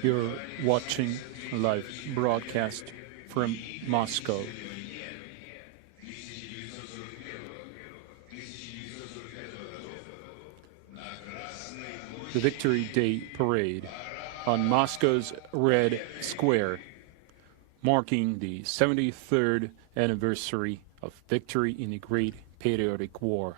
You're watching a live broadcast from Moscow. The Victory Day Parade on Moscow's Red Square, marking the 73rd anniversary of victory in the Great Patriotic War.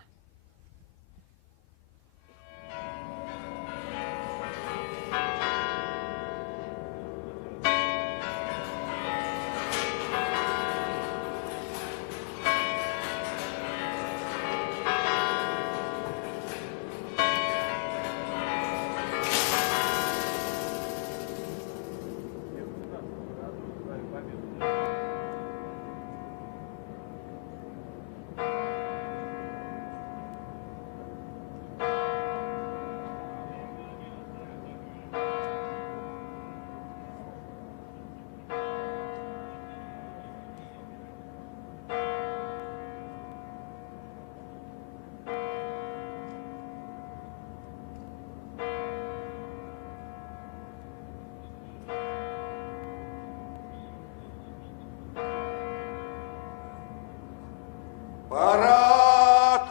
Парад!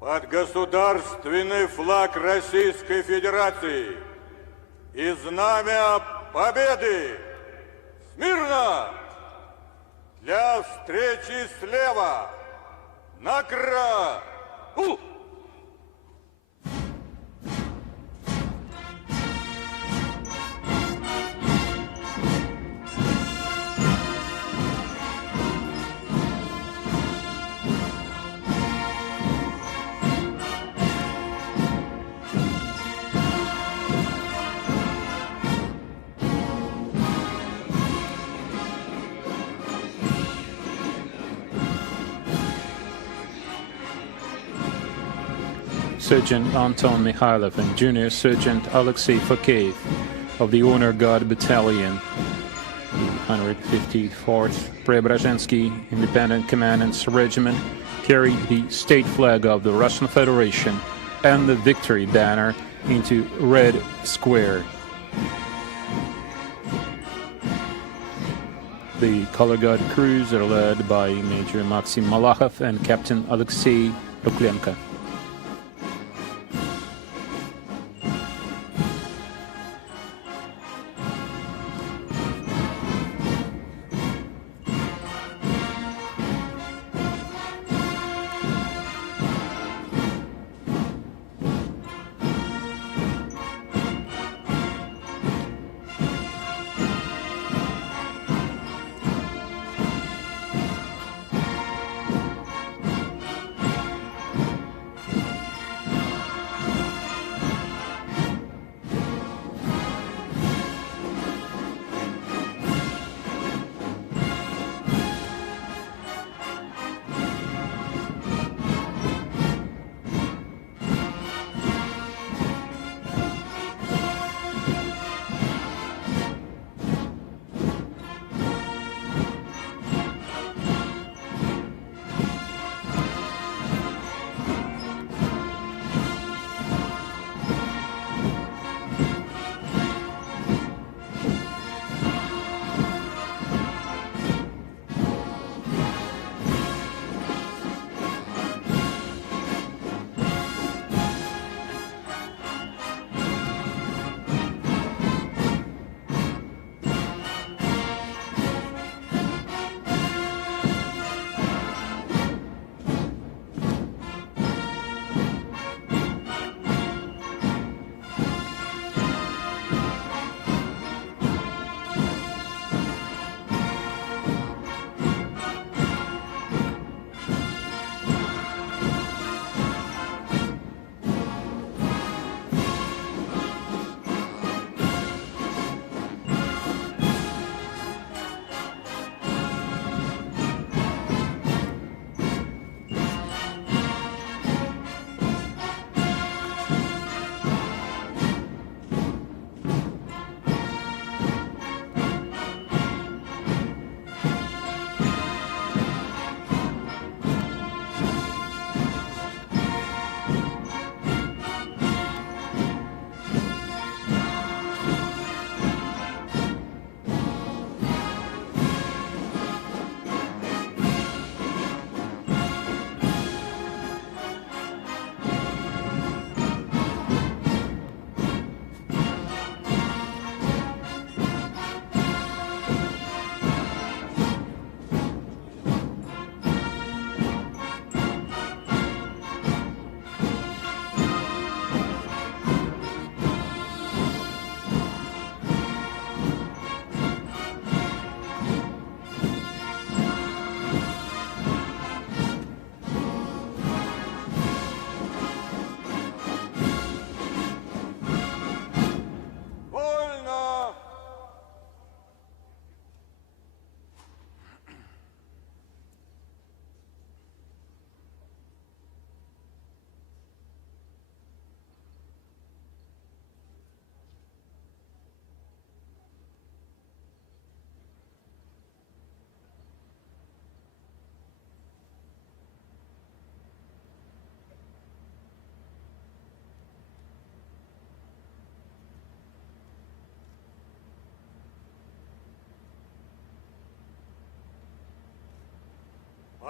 Под государственный флаг Российской Федерации и знамя Победы! Смирно! Для встречи слева! Накра! Sergeant Anton Mikhailov and Junior Sergeant Alexei Fokeev of the Honor Guard Battalion, 154th Preobrazhensky Independent Commandant's Regiment, carried the state flag of the Russian Federation and the victory banner into Red Square. The Color Guard crews are led by Major Maxim Malakhov and Captain Alexei Luklenko.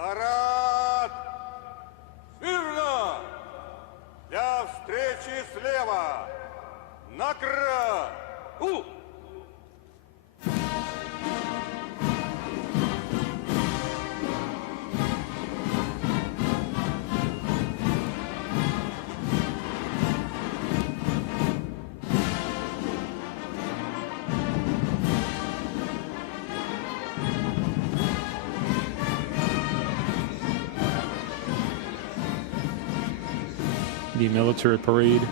Парад! Смирно! Для встречи слева! Накра! The military parade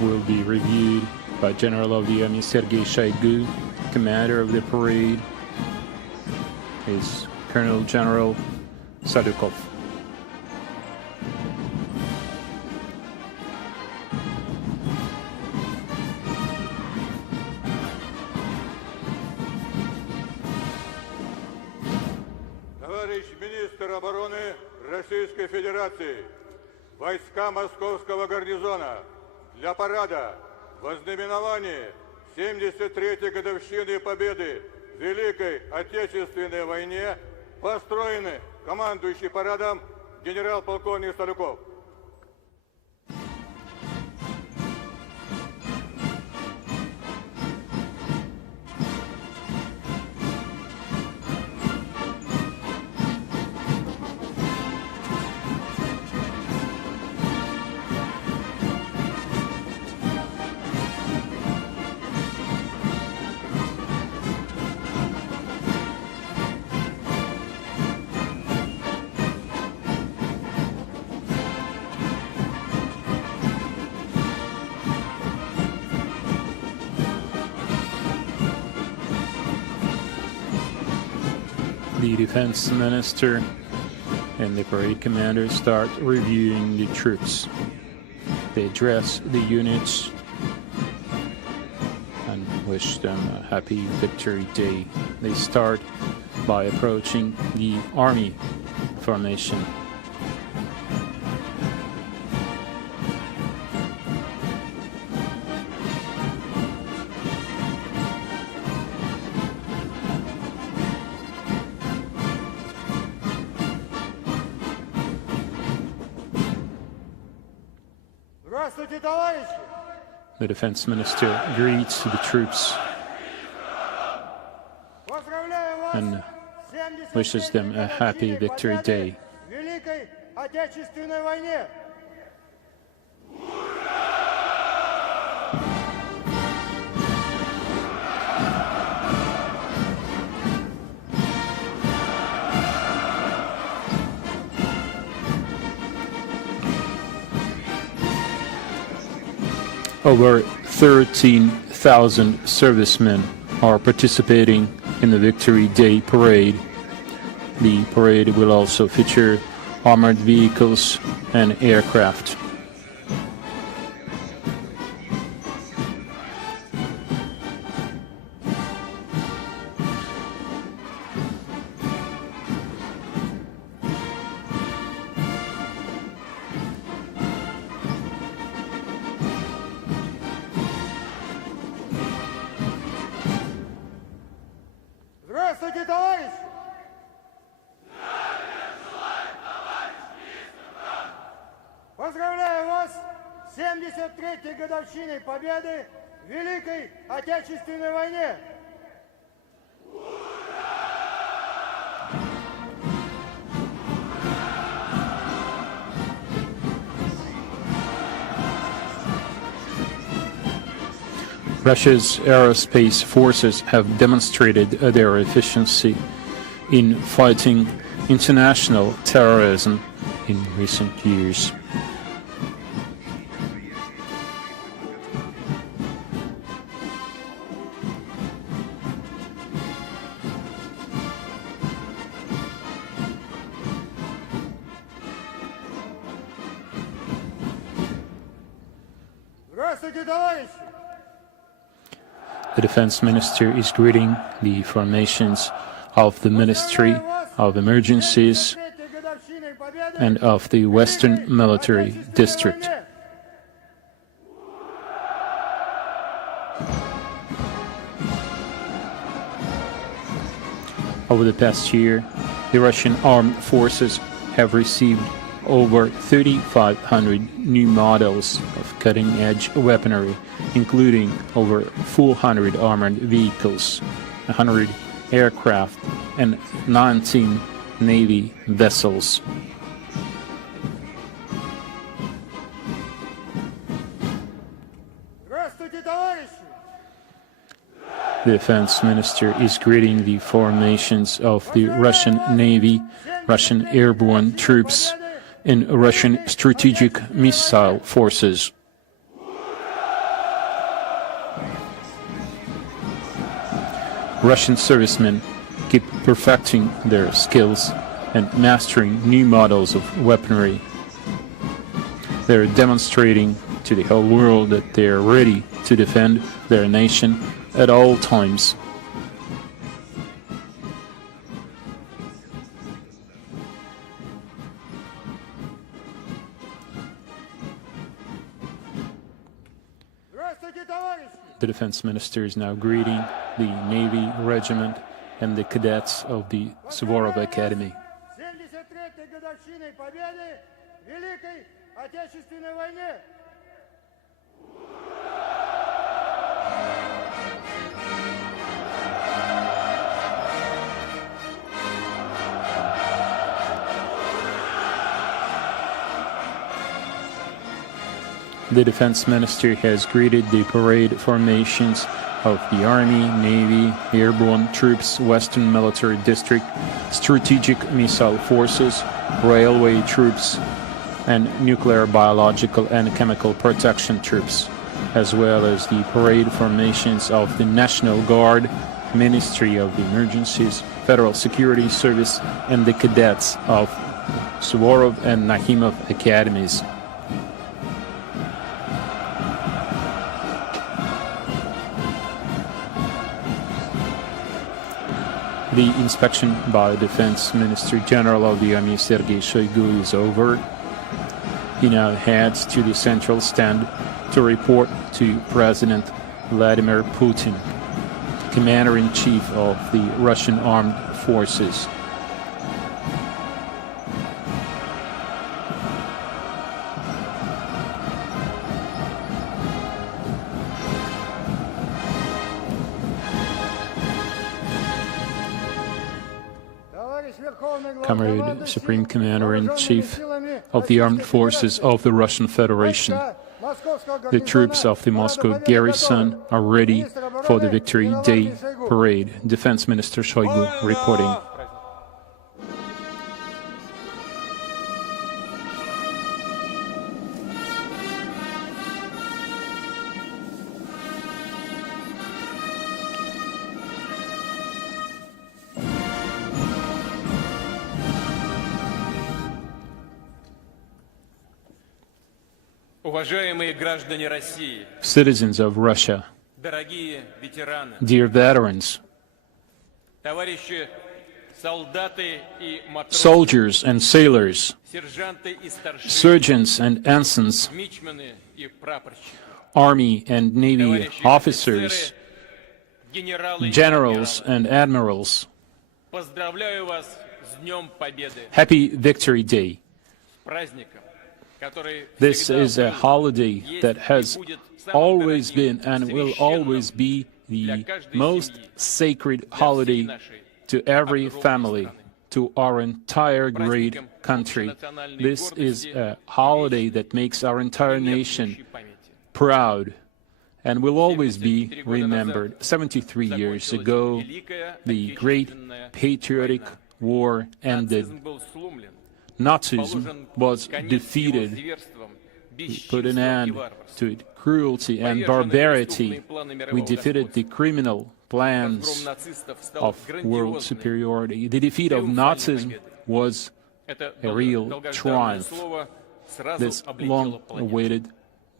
will be reviewed by General of the Army Sergei Shoigu. Commander of the parade is Colonel General Sadukov. Товарищ министр обороны Российской Федерации, войска Московского гарнизона для парада в ознаменовании 73-й годовщины Победы в Великой Отечественной войне построены командующий парадом генерал-полковник Салюков. The defense minister and the parade commander start reviewing the troops. They address the units and wish them a happy Victory Day. They start by approaching the army formation. Здравствуйте, товарищи! The defense minister greets the troops Поздравляю вас and с wishes them a happy Victory Day. в Великой Отечественной войне. Over 13,000 servicemen are participating in the Victory Day parade. The parade will also feature armored vehicles and aircraft. Здравствуйте, товарищи! Поздравляю вас с 73-й годовщиной Победы в Великой Отечественной войне! Russia's aerospace forces have demonstrated their efficiency in fighting international terrorism in recent years. Здравствуйте, товарищи! The defense minister is greeting the formations of the Ministry of Emergencies and of the Western Military District. Over the past year, the Russian armed forces have received over 3,500 new models of cutting-edge weaponry, including over 400 armored vehicles, 100 aircraft, and 19 Navy vessels. Здравствуйте, товарищи! The defense minister is greeting the formations of the Russian Navy, Russian airborne troops, and Russian strategic missile forces. Russian servicemen keep perfecting their skills and mastering new models of weaponry. They're demonstrating to the whole world that they are ready to defend their nation at all times. Здравствуйте, товарищи! The defense minister is now greeting the Navy regiment and the cadets of the Suvorov Academy. 73-й годовщиной победы в Великой Отечественной войне! The defense minister has greeted the parade formations of the Army, Navy, Airborne Troops, Western Military District, Strategic Missile Forces, Railway Troops, and Nuclear, Biological, and Chemical Protection Troops, as well as the parade formations of the National Guard, Ministry of the Emergencies, Federal Security Service, and the cadets of Suvorov and Nakhimov academies. The inspection by Defense Minister General of the Army Sergei Shoigu is over. He now heads to the central stand to report to President Vladimir Putin, Commander-in-Chief of the Russian Armed Forces. Comrade Supreme Commander-in-Chief of the Armed Forces of the Russian Federation. The troops of the Moscow garrison are ready for the Victory Day parade. Defense Minister Shoigu reporting. Уважаемые граждане России, Citizens of Russia, дорогие ветераны, dear veterans, товарищи солдаты и матросы, soldiers and sailors, сержанты и старшины, sergeants and ensigns, мичманы и прапорщики, Army and Navy товарищи officers, офицеры, генералы и generals адмиралы. and admirals, Поздравляю вас с Днем Победы, Happy Victory Day. с праздником, который This всегда is a был, holiday есть that и has будет самым always дорогим, been and will священным always be для the каждой most семьи, sacred для всей holiday нашей to every огромной family, страны. to our entire great Праздником country. общенациональной This is гордости, a holiday вечной, that makes our entire nation неверующей памяти. proud and will always be 74 года назад remembered. 73 years закончилась ago, Великая the great Отечественная patriotic война. war ended. Нацизм был сломлен, Nazism положен was конец его defeated, зверствам, put an бесчинствам и end варварству. to it, cruelty and Повержены barbarity. преступные планы We мирового defeated the господства. criminal plans Разгром нацистов стал of world грандиозным. superiority. The defeat of Triumphальной Nazism победой. was Это a real долгожданное triumph. слово сразу this облетело планету. long-awaited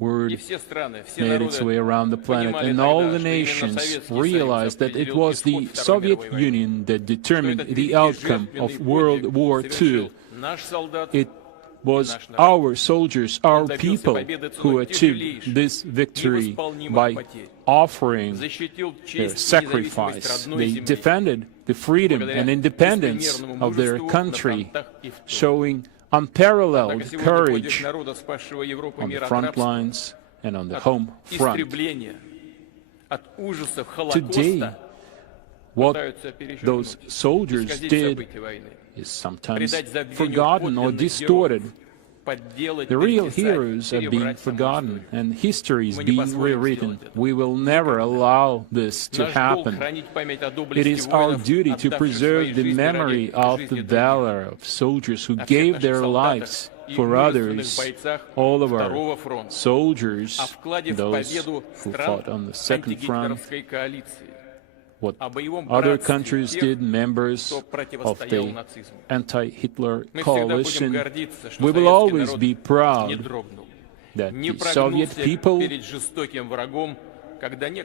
word И все страны, все made народы its way around the planet, понимали and тогда, all the что именно nations Советский Союз realized that it определил was the исход Второй Soviet мировой войны. Union that determined Что этот the великий outcome жертвенный of World подвиг War совершил II. наш солдат, It was our soldiers, our people, who achieved this victory by offering their sacrifice. They defended the freedom and independence of their country, showing unparalleled courage on the front lines and on the home front. Today, what those soldiers did is sometimes forgotten or distorted. The real heroes are being forgotten, and history is being rewritten. We will never allow this to happen. It is our duty to preserve the memory of the valor of soldiers who gave their lives for others, all of our soldiers, those who fought on the second front, what other countries did, members of the anti-Hitler coalition. We will always be proud that the Soviet people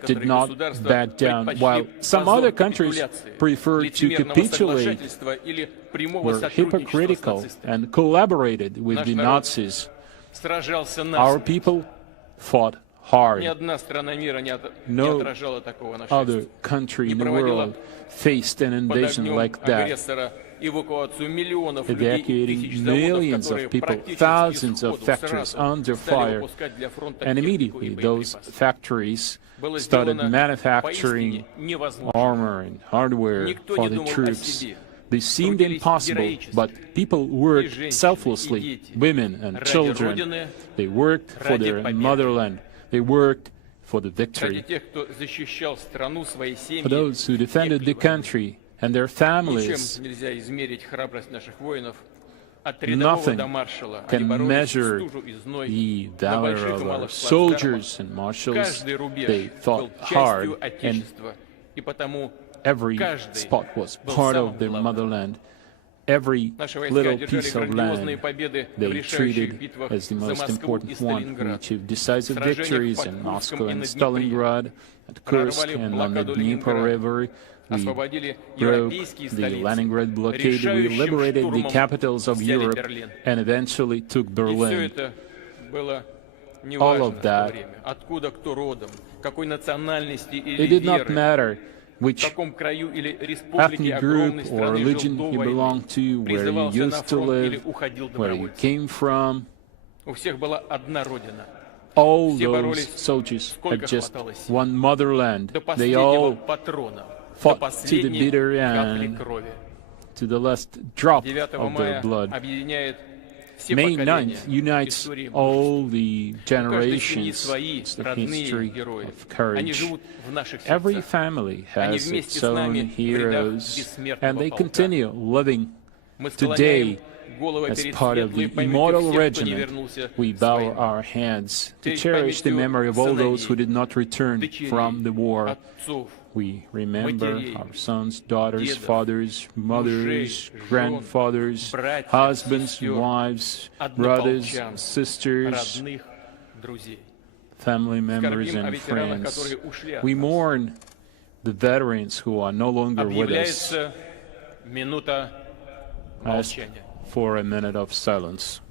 did not back down, while some other countries preferred to capitulate, were hypocritical, and collaborated with the Nazis. Our people fought hard. No other country in the world faced an invasion like that, evacuating millions of people, thousands of factories under fire, and immediately those factories started manufacturing armor and hardware for the troops. This seemed impossible, but people worked selflessly, women and children. They worked for their motherland. They worked for the victory. For those who defended the country and their families, nothing can measure the valor of our soldiers and marshals. They fought hard, and every spot was part of their motherland. Every little piece of land they treated as the most important one. We achieved decisive victories in Moscow and Stalingrad, at Kursk and on the Dnieper River. We broke the Leningrad blockade. We liberated the capitals of Europe and eventually took Berlin. All of that, it did not matter which ethnic group or religion you belong to, where you used to live, where you came from. All those soldiers had just one motherland. They all fought to the bitter end, to the last drop of their blood. May 9th unites all the generations. It's the history of courage. Every family has its own heroes, and they continue living today as part of the immortal regiment. We bow our heads to cherish the memory of all those who did not return from the war. We remember our sons, daughters, fathers, mothers, grandfathers, husbands, wives, brothers, sisters, family members, and friends. We mourn the veterans who are no longer with us. Ask for a minute of silence.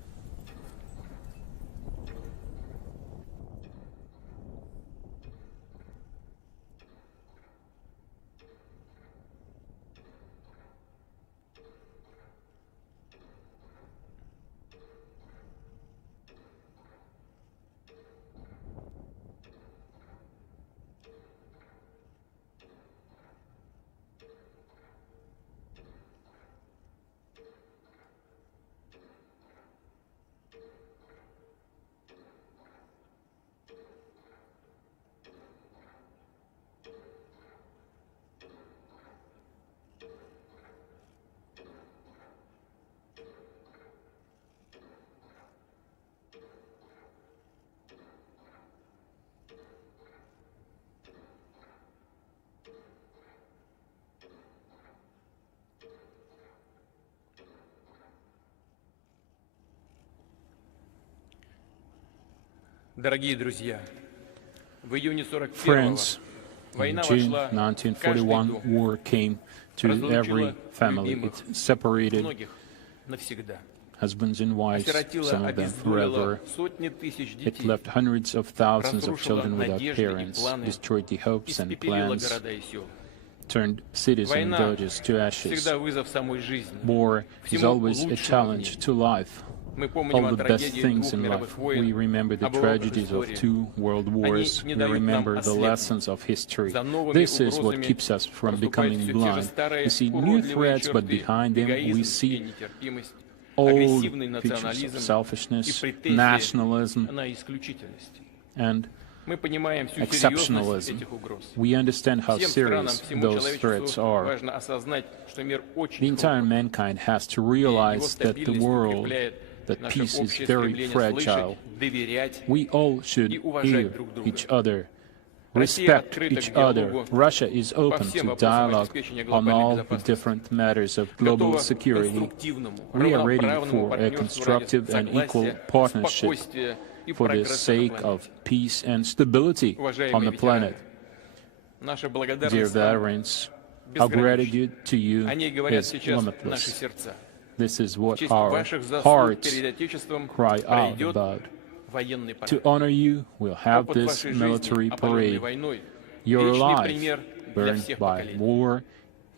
Friends, in June 1941, war came to every family. It separated husbands and wives, осиротило, some of them обездолило forever. сотни тысяч It детей, left hundreds of thousands of разрушило children without надежды и parents, планы, destroyed the hopes and испепелило plans, города и села. turned cities and Война villages to ashes. всегда вызов самой жизни. War is Всему always a лучшему в challenge ней. to life. Мы помним All о the best трагедии things двух in мировых life. We войн, remember the об уроках tragedies of истории. 2 world wars. не We дают нам remember the ослепнуть. lessons of history. За новыми This is what угрозами keeps us from проступают becoming все те же blind. старые We see new уродливые threats, but черты: behind them we эгоизм и see нетерпимость, old агрессивный features of национализм и selfishness, претензии nationalism, на исключительность. and Мы понимаем всю серьезность exceptionalism. этих угроз. We understand how Всем странам, serious всему those threats человечеству are. важно осознать, что мир очень The entire хрупок, mankind has to и его realize that the стабильность world, укрепляет that наше peace is общее very стремление fragile. слышать, доверять. We all should и уважать hear друг друга. each other, Россия respect открыта each к other. диалогу Russia is по open всем to вопросам dialogue обеспечения on глобальной all the безопасности, different matters of global готова к security. конструктивному, We are ready равноправному for a партнерству ради constructive and equal согласия, partnership спокойствия и for the прогресса на sake планете. of peace and stability on Уважаемые the planet. Наша Dear благодарность вам veterans, our безгранична. gratitude to О you ней говорят is сейчас наши limitless. сердца. This is В what честь our ваших заслуг hearts перед Отечеством cry out пройдет about. военный To парад. honor you, we'll have Опыт this вашей military жизни, опаленной parade. войной, Your вечный life, пример для burned всех by поколений. war,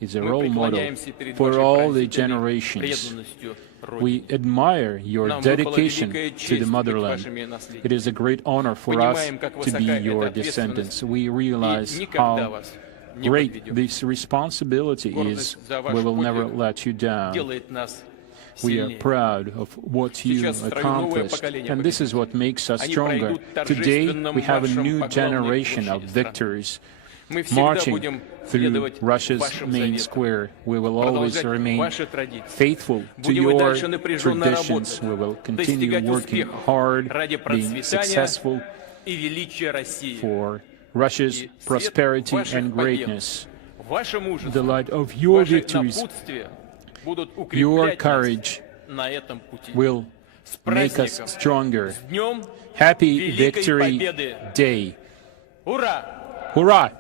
is a Мы role model преклоняемся перед for вашей all the пронзительной generations. преданностью Родине. We admire your Нам выпала dedication великая to честь the быть motherland. вашими наследниками. It is a great honor for us Понимаем, как to be высока your эта descendants. ответственность, We realize и никогда how вас не great подведем. this responsibility is. Гордость за ваш We will never подвиг let you down. делает нас We are сильнее. proud of what you Сейчас в строю новое accomplished, поколение and this is what makes us Они stronger. пройдут Today, торжественным we have a маршем new по главной generation of площади страны. victors Мы всегда marching будем through следовать Russia's вашим main заветам, square. We will always продолжать remain ваши традиции. faithful to Будем и your дальше напряженно traditions. работать, We will continue достигать working успехов hard, ради being процветания successful и величия России. for Russia's И свет prosperity ваших and побед, greatness. ваше The мужество, light of your ваши victories, напутствия будут your укреплять courage нас на этом пути. will С make us праздником! stronger. С днем Happy Великой Victory Победы! Day. Ура! Hurrah!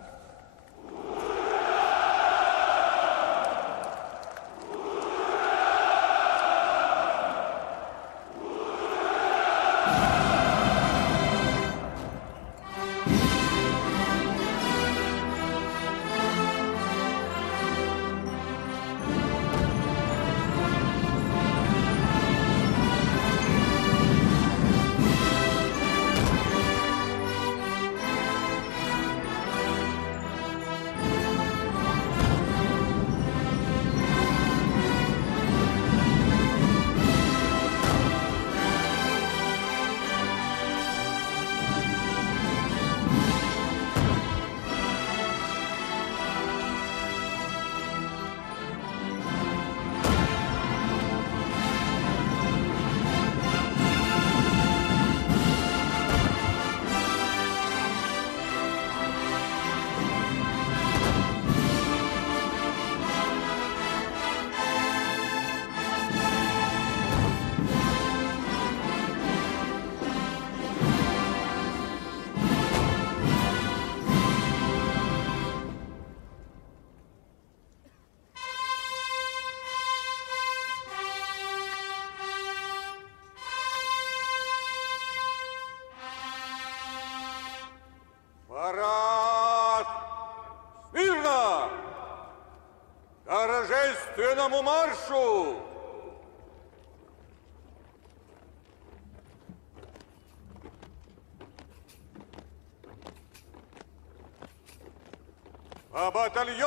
Парад! Смирно! К торжественному маршу!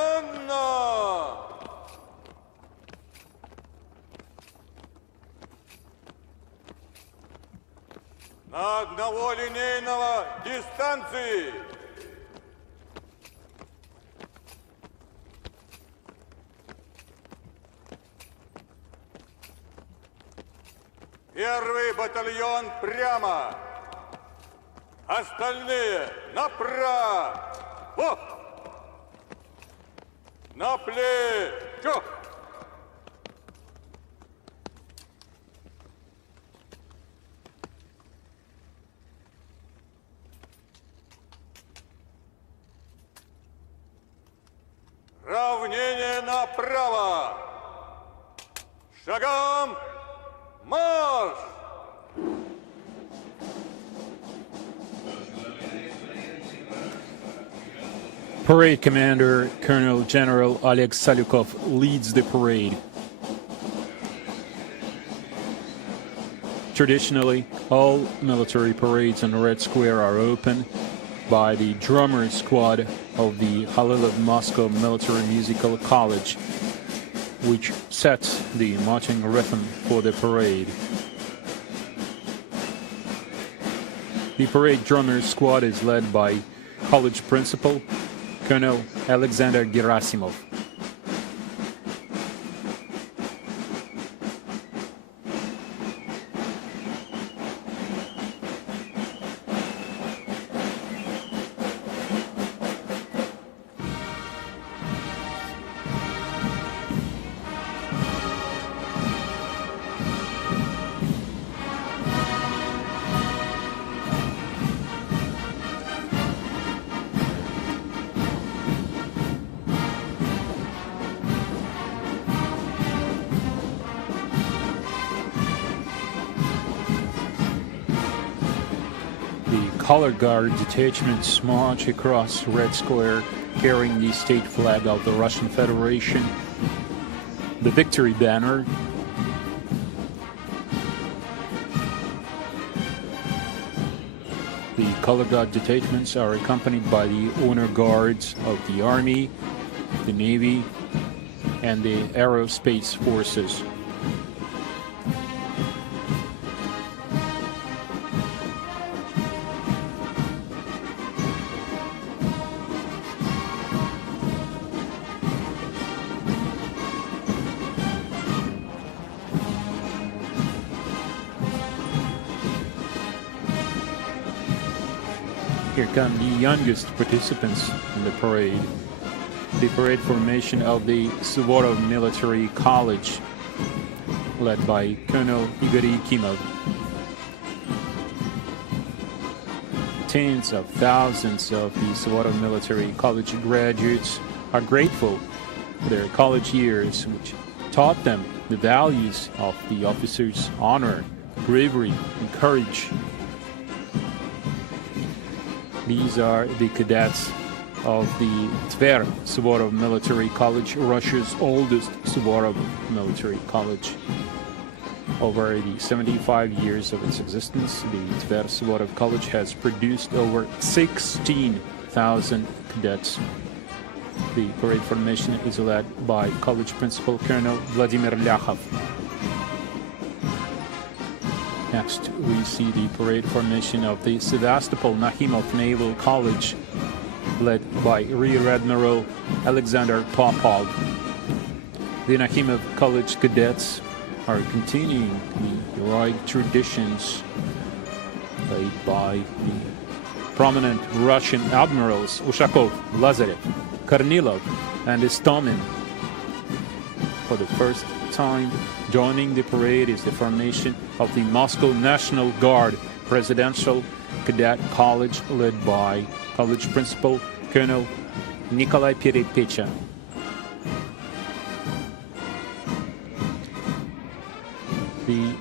Побатальонно! На одного линейного дистанции! Первый батальон прямо. Остальные направо. На плечо. Равнение направо. Шагом марш! Parade Commander Colonel General Oleg Salyukov leads the parade. Traditionally, all military parades on Red Square are opened by the drummer squad of the Halilov Moscow Military Musical College, which sets the marching rhythm for the parade. The parade drummer squad is led by college principal Colonel Alexander Gerasimov. Color Guard detachments march across Red Square carrying the state flag of the Russian Federation, the victory banner, the Color Guard detachments are accompanied by the honor guards of the Army, the Navy, and the Aerospace Forces. Here come the youngest participants in the parade. The parade formation of the Suvorov Military College, led by Colonel Igor Yakimov. Tens of thousands of the Suvorov Military College graduates are grateful for their college years, which taught them the values of the officers' honor, bravery, and courage. These are the cadets of the Tver Suvorov Military College, Russia's oldest Suvorov Military College. Over the 75 years of its existence, the Tver Suvorov College has produced over 16,000 cadets. The parade formation is led by College Principal Colonel Vladimir Lyakov. Next, we see the parade formation of the Sevastopol Nakhimov Naval College, led by Rear Admiral Alexander Popov. The Nakhimov College cadets are continuing the heroic traditions laid by the prominent Russian admirals Ushakov, Lazarev, Kornilov, and Istomin. For the first time, joining the parade is the formation of the Moscow National Guard Presidential Cadet College, led by College Principal Colonel Nikolai Perepecha. The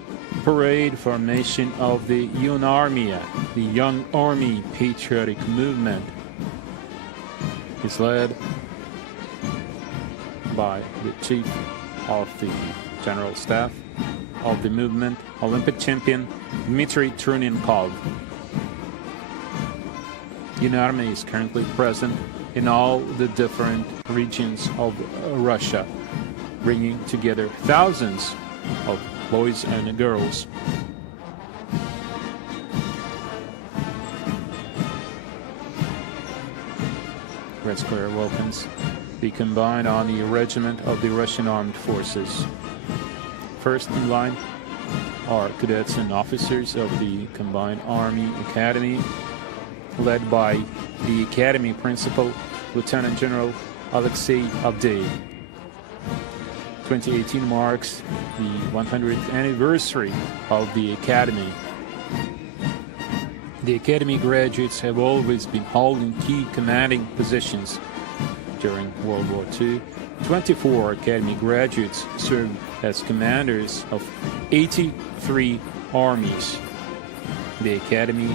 parade formation of the Yunarmia, the Young Army Patriotic Movement, is led by the Chief of the General Staff of the movement, Olympic champion Dmitry Trunenkov. Yunarmia is currently present in all the different regions of Russia, bringing together thousands of boys and girls. Red Square welcomes the Combined Army Regiment of the Russian Armed Forces. First in line are cadets and officers of the Combined Army Academy, led by the Academy Principal, Lieutenant General Alexei Avdeyev. 2018 marks the 100th anniversary of the Academy. The Academy graduates have always been holding key commanding positions during World War II. 24 Academy graduates served as commanders of 83 armies. The Academy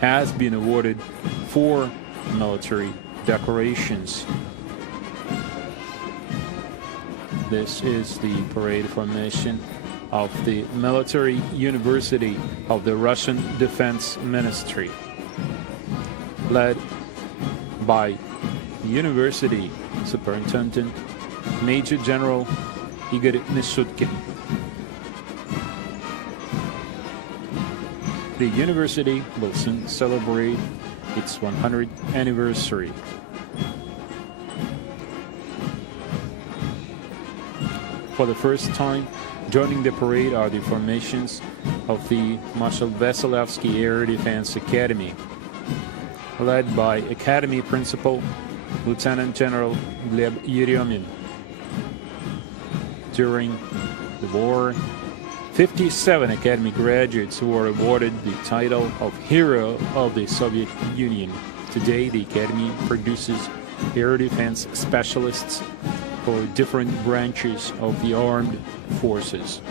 has been awarded 4 military decorations. This is the parade formation of the Military University of the Russian Defense Ministry, led by University Superintendent Major General Igor Mishutkin. The university will soon celebrate its 100th anniversary. For the first time, joining the parade are the formations of the Marshal Vasilevsky Air Defense Academy, led by Academy Principal Lieutenant General Gleb Yeryomin. During the war, 57 Academy graduates were awarded the title of Hero of the Soviet Union. Today, the Academy produces air defense specialists for different branches of the armed forces.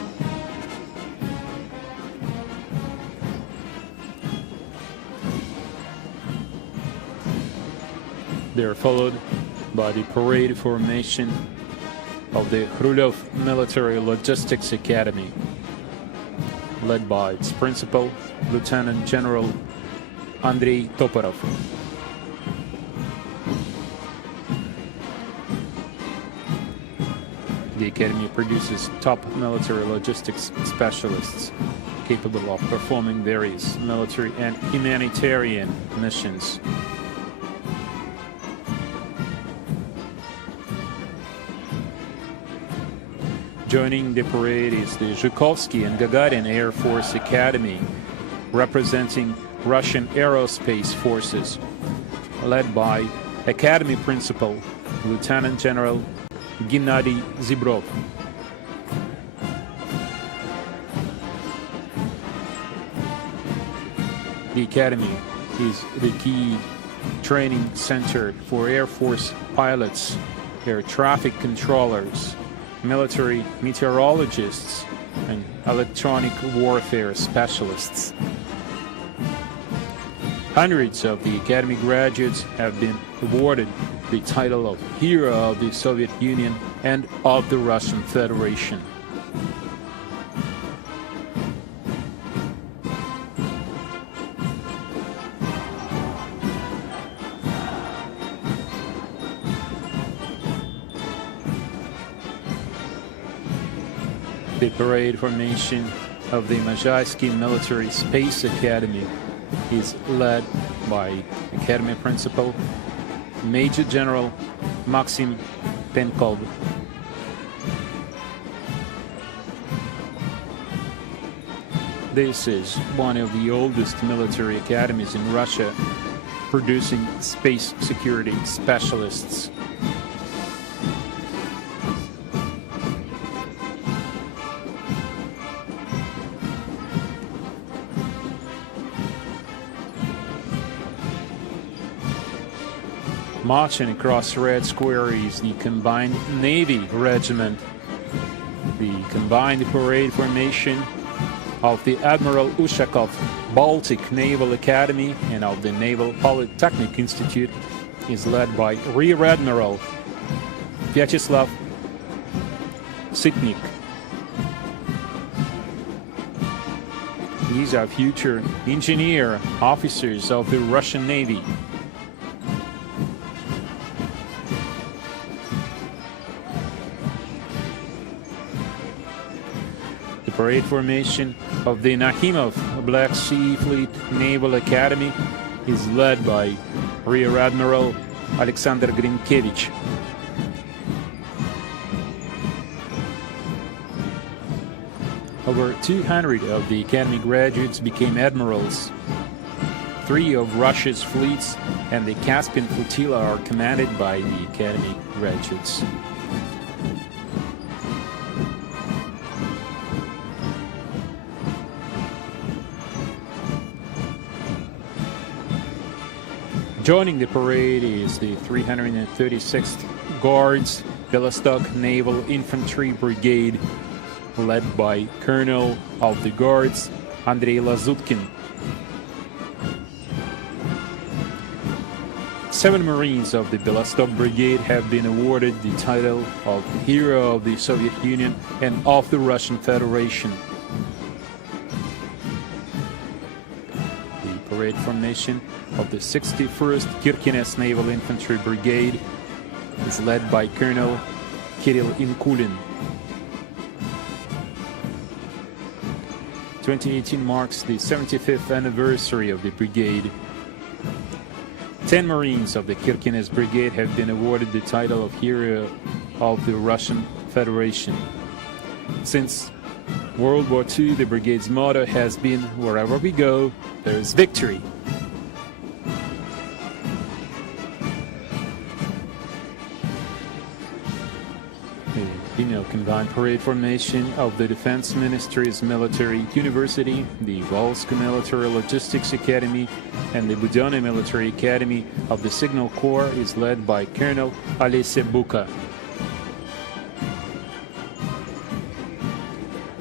They are followed by the parade formation of the Khrulev Military Logistics Academy, led by its principal, Lieutenant General Andrei Toporov. The Academy produces top military logistics specialists capable of performing various military and humanitarian missions. Joining the parade is the Zhukovsky and Gagarin Air Force Academy, representing Russian Aerospace Forces, led by Academy Principal Lieutenant General Gennady Zibrov. The Academy is the key training center for Air Force pilots, air traffic controllers, military meteorologists, and electronic warfare specialists. Hundreds of the Academy graduates have been awarded the title of Hero of the Soviet Union and of the Russian Federation. The parade formation of the Mazhaysky Military Space Academy is led by Academy Principal Major General Maxim Penkov. This is one of the oldest military academies in Russia, producing space security specialists. Marching across Red Square is the Combined Navy Regiment, the combined parade formation of the Admiral Ushakov Baltic Naval Academy and of the Naval Polytechnic Institute is led by Rear Admiral Vyacheslav Sitnik. These are future engineer officers of the Russian Navy. The parade formation of the Nakhimov Black Sea Fleet Naval Academy is led by Rear Admiral Alexander Grinkevich. Over 200 of the Academy graduates became admirals. 3 of Russia's fleets and the Caspian Flotilla are commanded by the Academy graduates. Joining the parade is the 336th Guards Belostok Naval Infantry Brigade, led by Colonel of the Guards Andrei Lazutkin. 7 Marines of the Belostok Brigade have been awarded the title of Hero of the Soviet Union and of the Russian Federation. The parade formation of the 61st Kirkenes Naval Infantry Brigade is led by Colonel Kirill Inkulin. 2018 marks the 75th anniversary of the brigade. 10 Marines of the Kirkenes Brigade have been awarded the title of Hero of the Russian Federation. Since World War II, the brigade's motto has been, "Wherever we go, there is victory." The female combined parade formation of the Defense Ministry's Military University, the Volsk Military Logistics Academy, and the Budyonny Military Academy of the Signal Corps is led by Colonel Alessia Buka.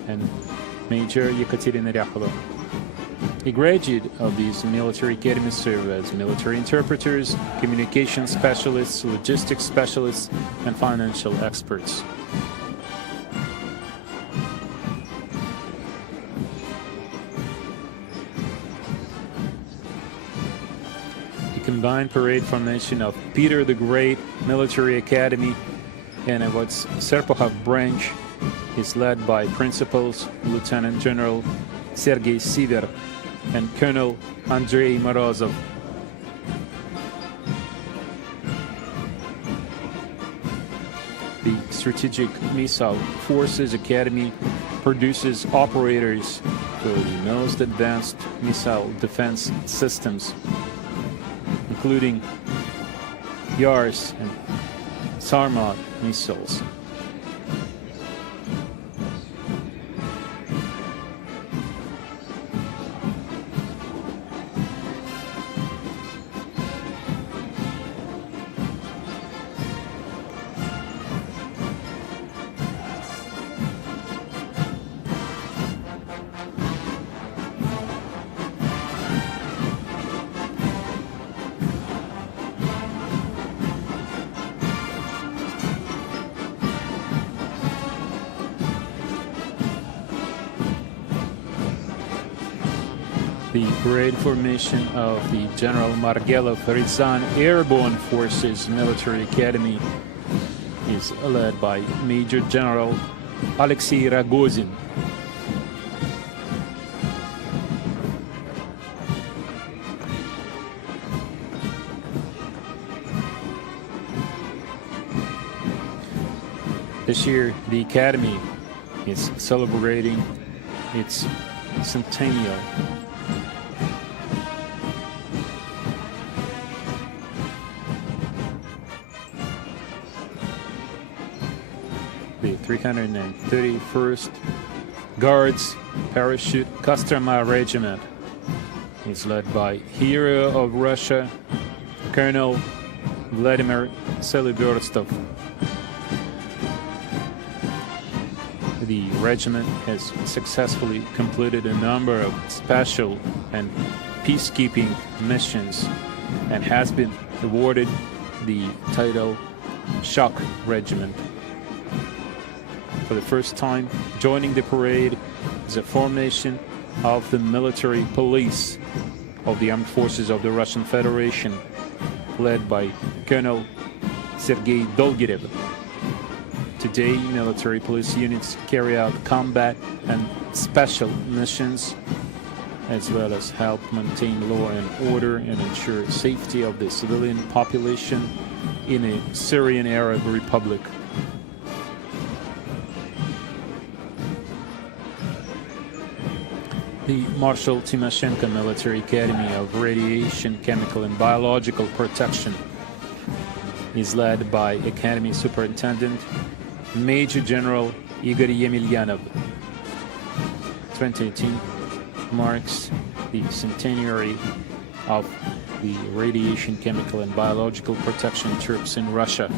And Major Yekaterina Ryakova. A graduate of these military academies serve as military interpreters, communication specialists, logistics specialists, and financial experts. The combined parade formation of Peter the Great Military Academy and its Serpukhov branch is led by Principals Lieutenant General Sergei Siver and Colonel Andrei Morozov. The Strategic Missile Forces Academy produces operators for the most advanced missile defense systems, including Yars and Sarmat missiles. The parade formation of the General Margelov Ryazan Airborne Forces Military Academy is led by Major General Alexei Rogozin. This year, the Academy is celebrating its centennial. The 331st Guards Parachute Kostroma Regiment is led by Hero of Russia, Colonel Vladimir Seliverstov. The regiment has successfully completed a number of special and peacekeeping missions and has been awarded the title Shock Regiment. For the first time, joining the parade is a formation of the military police of the Armed Forces of the Russian Federation, led by Colonel Sergei Dolgirev. Today, military police units carry out combat and special missions, as well as help maintain law and order and ensure safety of the civilian population in a Syrian Arab Republic. The Marshal Timoshenko Military Academy of Radiation, Chemical and Biological Protection is led by Academy Superintendent Major General Igor Yemelyanov. 2018 marks the centenary of the Radiation, Chemical and Biological Protection troops in Russia.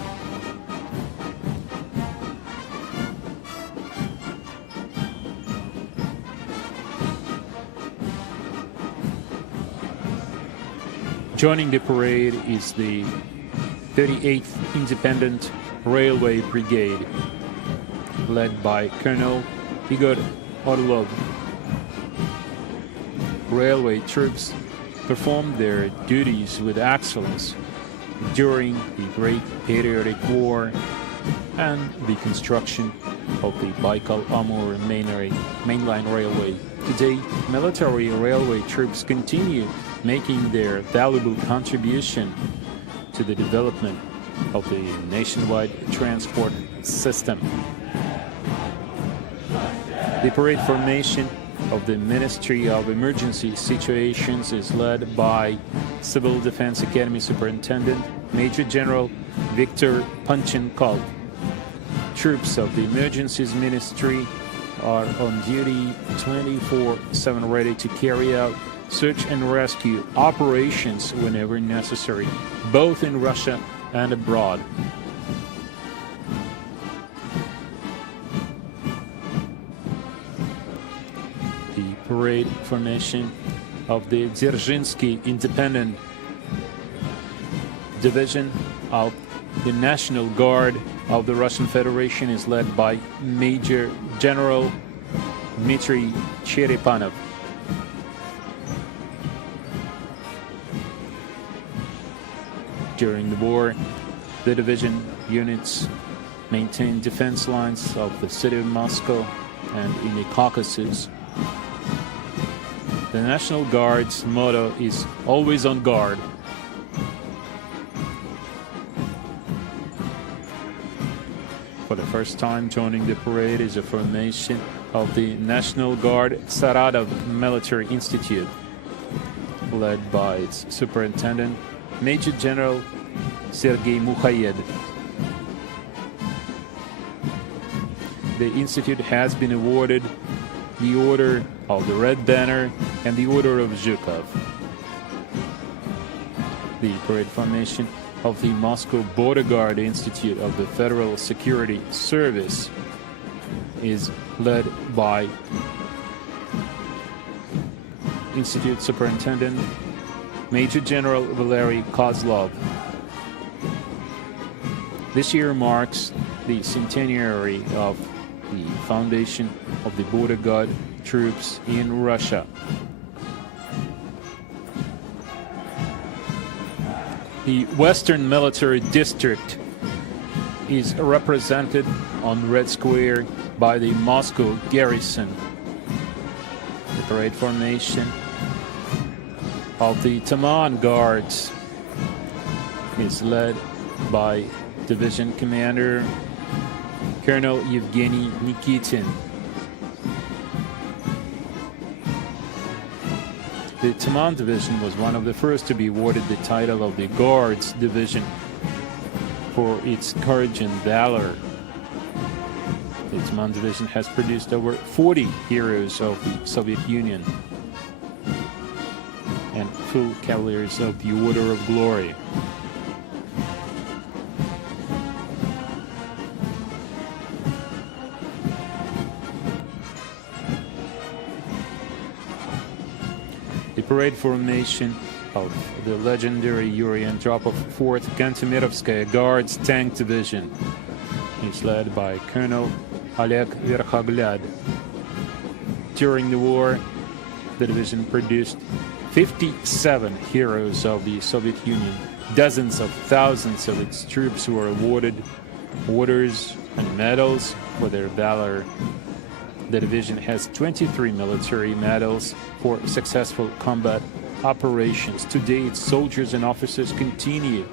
Joining the parade is the 38th Independent Railway Brigade, led by Colonel Igor Orlov. Railway troops performed their duties with excellence during the Great Patriotic War and the construction of the Baikal-Amur mainline railway. Today, military railway troops continue making their valuable contribution to the development of the nationwide transport system. The parade formation of the Ministry of Emergency Situations is led by Civil Defense Academy Superintendent Major General Viktor Panchenkov. Troops of the Emergencies Ministry are on duty 24/7, ready to carry out search and rescue operations whenever necessary, both in Russia and abroad. The parade formation of the Dzerzhinsky Independent Division of the National Guard of the Russian Federation is led by Major General Dmitry Cherepanov. During the war, the division units maintained defense lines of the city of Moscow and in the Caucasus. The National Guard's motto is "Always on guard." For the first time joining the parade is a formation of the National Guard Saratov Military Institute, led by its superintendent, Major General Sergei Mukhayed. The institute has been awarded the Order of the Red Banner and the Order of Zhukov. The parade formation of the Moscow Border Guard Institute of the Federal Security Service is led by Institute Superintendent Major General Valery Kozlov. This year marks the centenary of the foundation of the Border Guard troops in Russia. The Western Military District is represented on Red Square by the Moscow Garrison. The parade formation of the Taman Guards is led by Division Commander Colonel Yevgeny Nikitin. The Taman Division was one of the first to be awarded the title of the Guards Division for its courage and valor. The Taman Division has produced over 40 heroes of the Soviet Union and full cavaliers of the Order of Glory. The parade formation of the legendary Yuri Andropov 4th Kantemirovskaya Guards Tank Division is led by Colonel Oleg Verkhoglad. During the war, the division produced 57 heroes of the Soviet Union. Dozens of thousands of its troops were awarded orders and medals for their valor. The division has 23 military medals for successful combat operations. Today, its soldiers and officers continue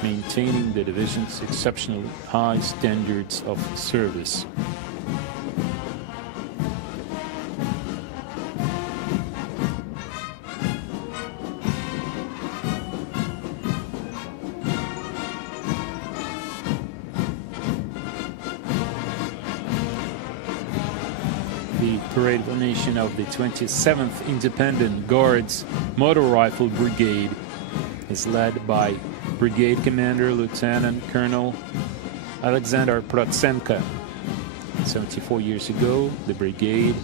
maintaining the division's exceptionally high standards of service. The parade formation of the 27th Independent Guards Motor Rifle Brigade is led by Brigade Commander Lieutenant Colonel Alexander Protsenko. 74 years ago, the brigade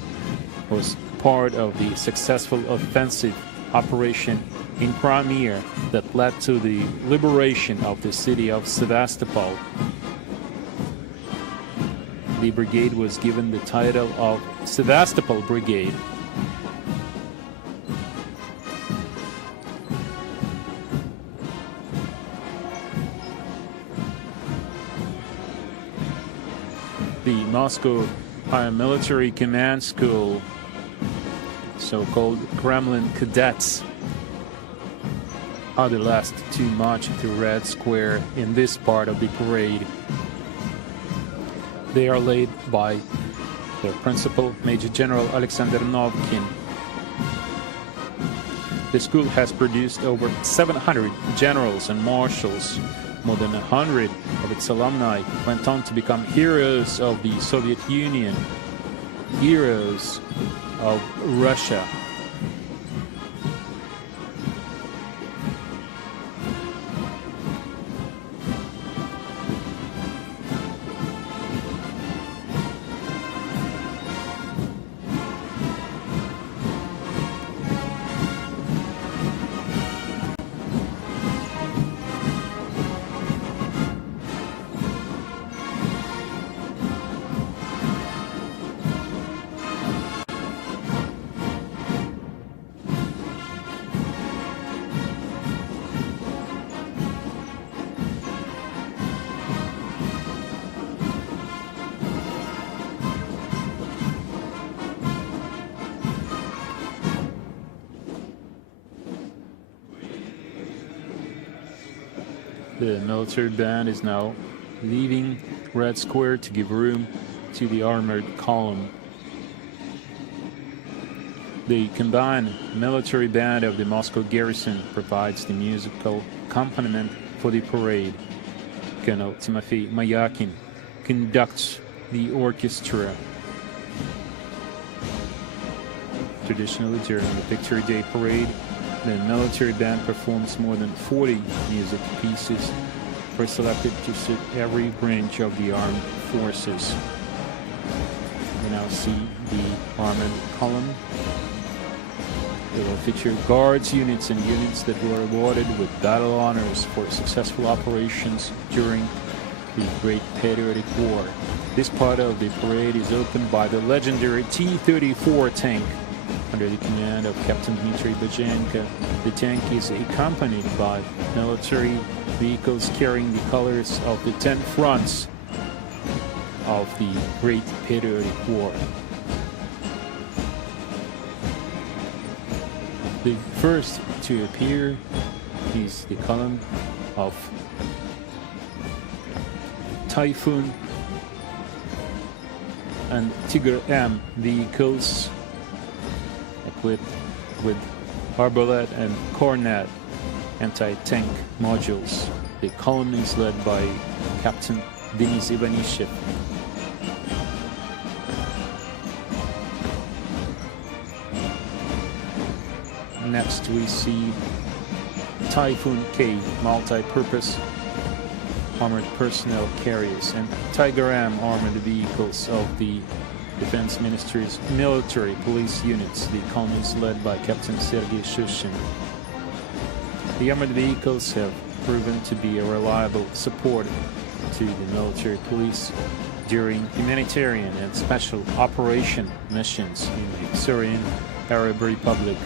was part of the successful offensive operation in Crimea that led to the liberation of the city of Sevastopol. The brigade was given the title of Sevastopol Brigade. The Moscow Paramilitary Command School, so-called Kremlin cadets, are the last to march to Red Square in this part of the parade. They are led by their principal, Major General Alexander Novkin. The school has produced over 700 generals and marshals. More than 100 of its alumni went on to become heroes of the Soviet Union, heroes of Russia. The military band is now leaving Red Square to give room to the armored column. The combined military band of the Moscow garrison provides the musical accompaniment for the parade. Colonel Timofey Mayakin conducts the orchestra. Traditionally, during the Victory Day parade, the military band performs more than 40 music pieces pre-selected to suit every branch of the armed forces. We now see the armored column. It will feature guards units and units that were awarded with battle honors for successful operations during the Great Patriotic War. This part of the parade is opened by the legendary T-34 tank under the command of Captain Dmitry Bajenko. The tank is accompanied by military vehicles carrying the colors of the 10 fronts of the Great Patriotic War. The first to appear is the column of Typhoon and Tiger M vehicles equipped with arbalete and cornet anti-tank modules. The column is led by Captain Denis Ivanishev. Next we see Typhoon K multi-purpose armored personnel carriers and Tiger M armored vehicles of the Defense Ministry's military police units. The column is led by Captain Sergei Shushin. The armored vehicles have proven to be a reliable support to the military police during humanitarian and special operation missions in the Syrian Arab Republic.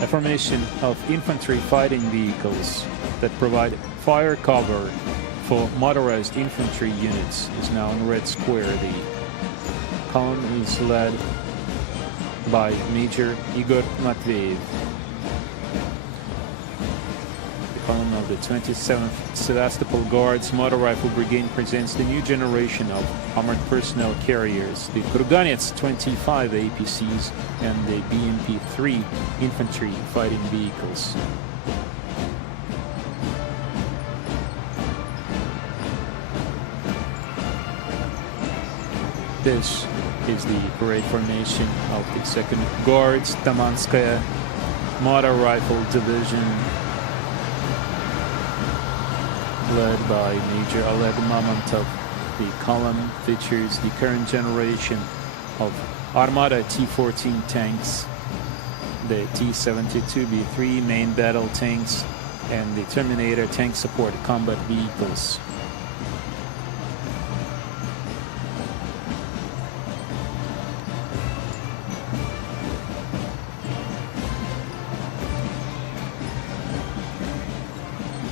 A formation of infantry fighting vehicles that provide fire cover for motorized infantry units is now in Red Square. The column is led by Major Igor Matveyev. The column of the 27th Sevastopol Guards Motor Rifle Brigade presents the new generation of armored personnel carriers, the Kurganets 25 APCs and the BMP-3 infantry fighting vehicles. This is the parade formation of the 2nd Guards Tamanskaya Motor Rifle Division, led by Major Oleg Mamontov. The column features the current generation of Armata T-14 tanks, the T-72B3 main battle tanks, and the Terminator tank support combat vehicles.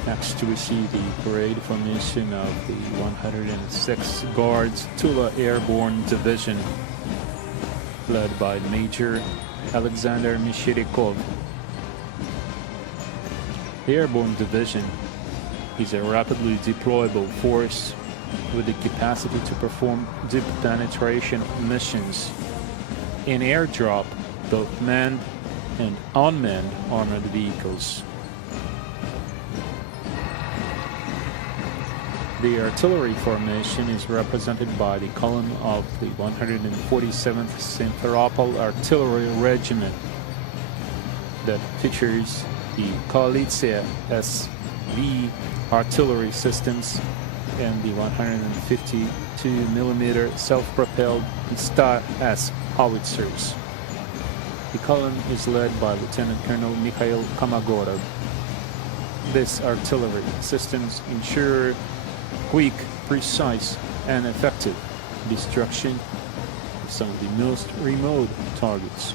Next, we see the parade formation of the 106 Guards Tula Airborne Division, led by Major Alexander Meshcherikov. The Airborne Division is a rapidly deployable force with the capacity to perform deep penetration missions and airdrop both manned and unmanned armored vehicles. The artillery formation is represented by the column of the 147th Simferopol Artillery Regiment that features the Koalitsiya SV artillery systems and the 152mm self-propelled Sta S howitzers. The column is led by Lieutenant Colonel Mikhail Komogorov. These artillery systems ensure quick, precise, and effective destruction of some of the most remote targets.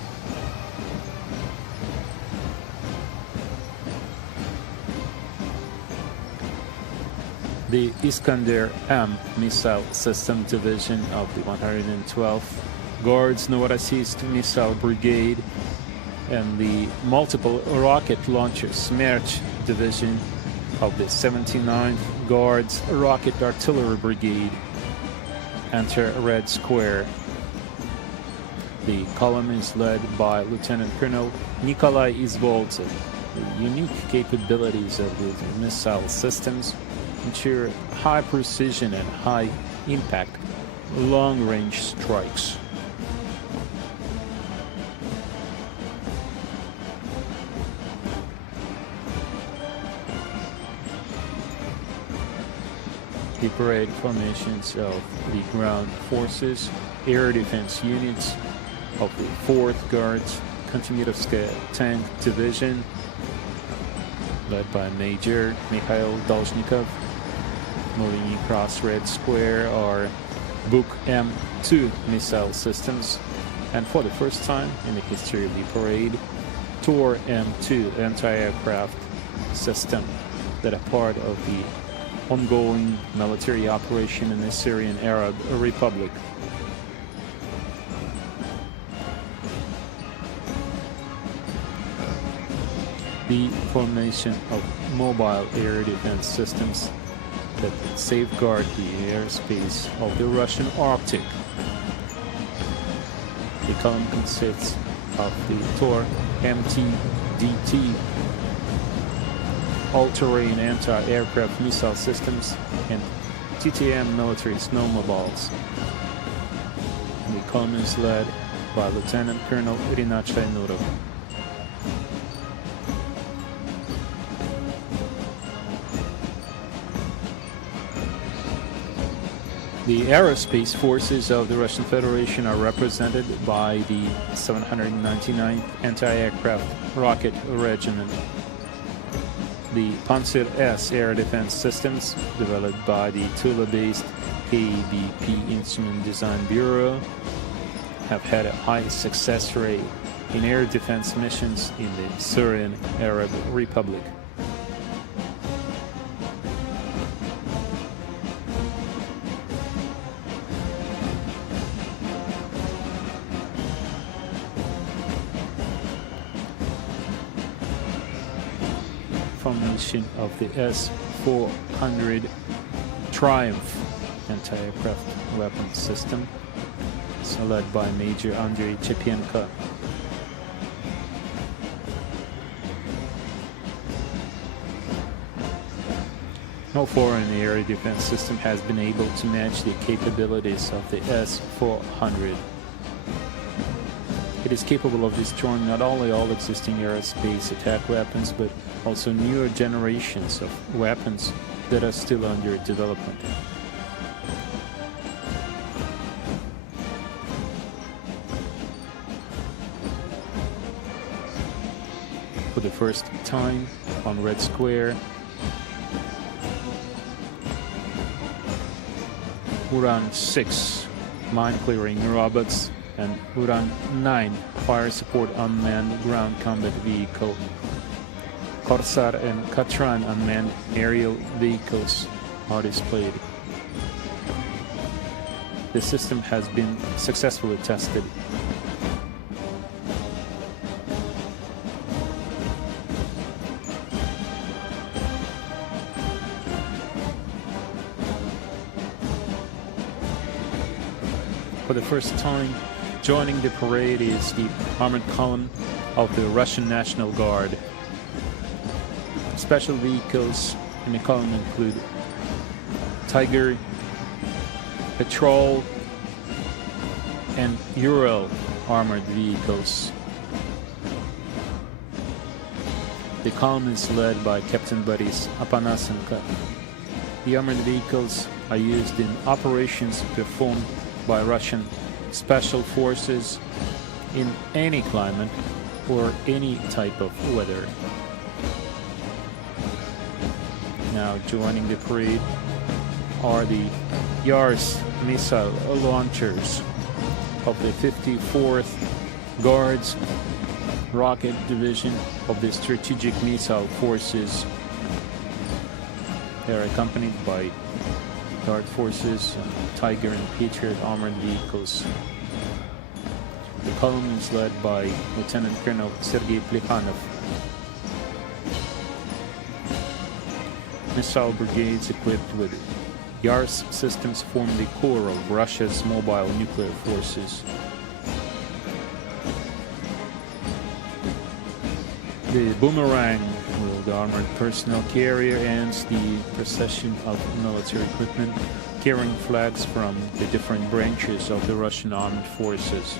The Iskander-M missile system division of the 112th Guards Novorossiysk Missile Brigade and the multiple rocket launcher Smerch division of the 79th Guards Rocket Artillery Brigade enter Red Square. The column is led by Lieutenant Colonel Nikolai Izvoltsev. The unique capabilities of the missile systems ensure high precision and high impact long-range strikes. The parade formations of the ground forces, air defense units of the 4th Guards Kantemirovskaya Tank Division, led by Major Mikhail Dolzhnikov. Moving across Red Square are Buk M2 missile systems, and for the first time in the history of the parade, Tor M2 anti-aircraft system that are part of the ongoing military operation in the Syrian Arab Republic. The formation of mobile air defense systems that safeguard the airspace of the Russian Arctic. The column consists of the Tor MTDT all-terrain anti-aircraft missile systems and TTM military snowmobiles. The column is led by Lieutenant Colonel Rinat Shainurov. The aerospace forces of the Russian Federation are represented by the 799th Anti-Aircraft Rocket Regiment. The Panzer S air defense systems, developed by the Tula-based KBP Instrument Design Bureau, have had a high success rate in air defense missions in the Syrian Arab Republic. Formation of the S-400 Triumph anti-aircraft weapon system, led by Major Andrei Chepenko. No foreign air defense system has been able to match the capabilities of the S-400. It is capable of destroying not only all existing aerospace attack weapons, but also newer generations of weapons that are still under development. for the first time on Red Square. Uran-6 mine-clearing robots and Uran-9 fire support unmanned ground combat vehicle. Korsar and Katran unmanned aerial vehicles are displayed. The system has been successfully tested. For the first time, joining the parade is the armored column of the Russian National Guard. Special vehicles in the column include Tiger, Patrol, and Ural armored vehicles. The column is led by Captain Boris Apanasenko. The armored vehicles are used in operations performed by Russian special forces in any climate or any type of weather. Now joining the parade are the Yars missile launchers of the 54th Guards Rocket Division of the Strategic Missile Forces. They are accompanied by Guard forces, Tiger and Patriot armored vehicles. The column is led by Lieutenant Colonel Sergei Plekhanov. Missile brigades equipped with Yars systems form the core of Russia's mobile nuclear forces. The Boomerang, wheeled armored personnel carrier, ends the procession of military equipment carrying flags from the different branches of the Russian armed forces.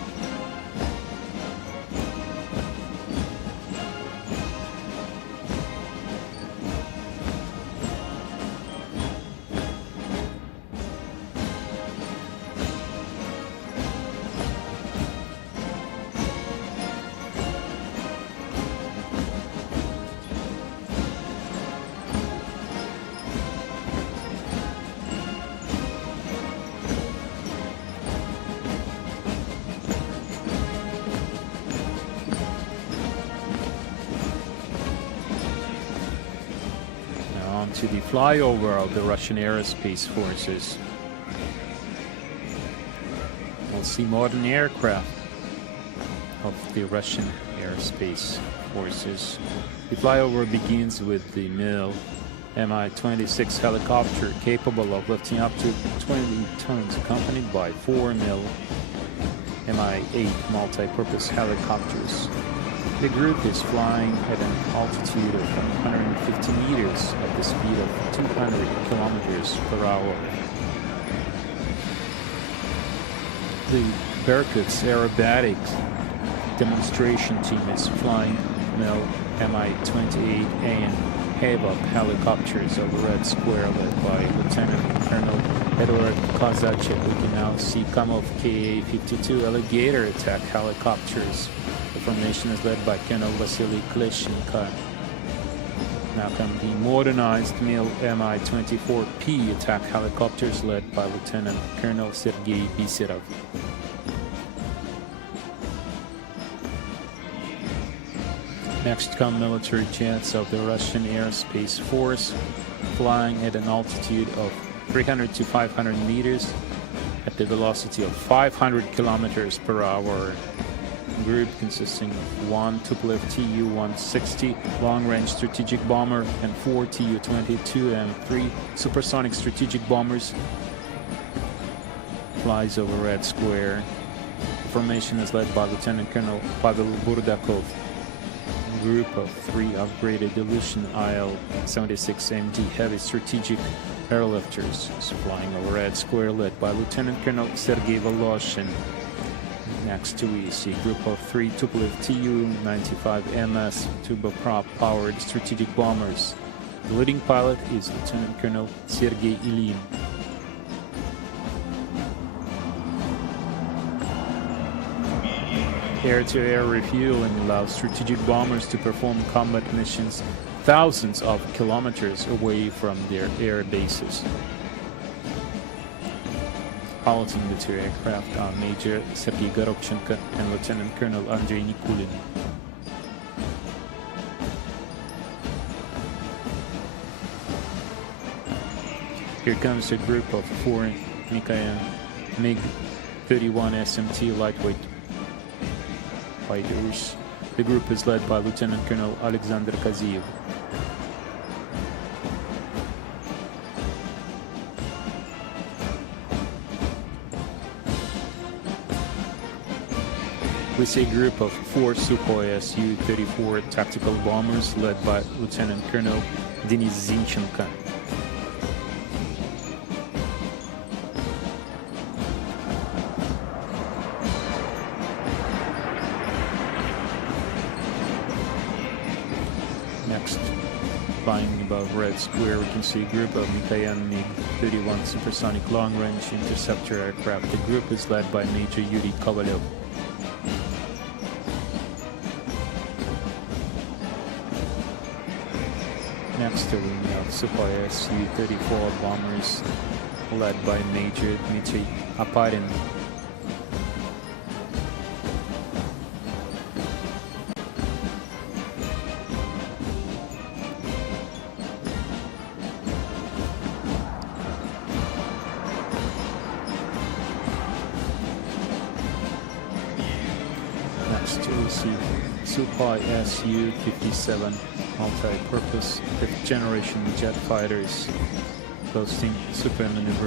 To the flyover of the Russian aerospace forces. We'll see modern aircraft of the Russian aerospace forces. The flyover begins with the MiL Mi-26 helicopter capable of lifting up to 20 tons, accompanied by 4 MiL Mi-8 multi-purpose helicopters. The group is flying at an altitude of 150 meters at the speed of 200 kilometers per hour. The Berkut's aerobatic demonstration team is flying MiL Mi-28A and Havok helicopters over Red Square, led by Lieutenant Colonel Eduard Kozacek. We can now see Kamov Ka-52 Alligator attack helicopters. The formation is led by Colonel Vasily Kleshenko. Now come the modernized MiL Mi-24P attack helicopters led by Lieutenant Colonel Sergei Biserov. Next come military jets of the Russian Aerospace Force, flying at an altitude of 300 to 500 meters at the velocity of 500 kilometers per hour. Group consisting of 1 Tupolev Tu-160 long-range strategic bomber and 4 Tu-22 and 3 supersonic strategic bombers flies over Red Square. The formation is led by Lieutenant Colonel Pavel Burdakov. A group of 3 upgraded Ilyushin IL-76MD heavy strategic airlifters is flying over Red Square, led by Lieutenant Colonel Sergei Voloshin. Next to we see a group of 3 Tupolev Tu-95MS turboprop-powered strategic bombers. The leading pilot is Lieutenant Colonel Sergei Ilyin. air-to-air refueling allows strategic bombers to perform combat missions thousands of kilometers away from their air bases. Piloting the two aircraft are Major Sergei Goropchenko and Lieutenant Colonel Andrei Nikulin. Here comes a group of 4 Mikoyan MiG-31 SMT lightweight fighters. The group is led by Lieutenant Colonel Alexander Kaziev. We see a group of 4 Sukhoi Su-34 tactical bombers led by Lieutenant Colonel Denis Zinchenko. Next, flying above Red Square, we can see a group of Mikoyan MiG-31 supersonic long-range interceptor aircraft. The group is led by Major Yuri Kovalyov. Next, we have Sukhoi Su-34 bombers led by Major Dmitry Aparin. Next, we see Sukhoi Su-57 multi-purpose 5th generation jet fighters boasting super maneuver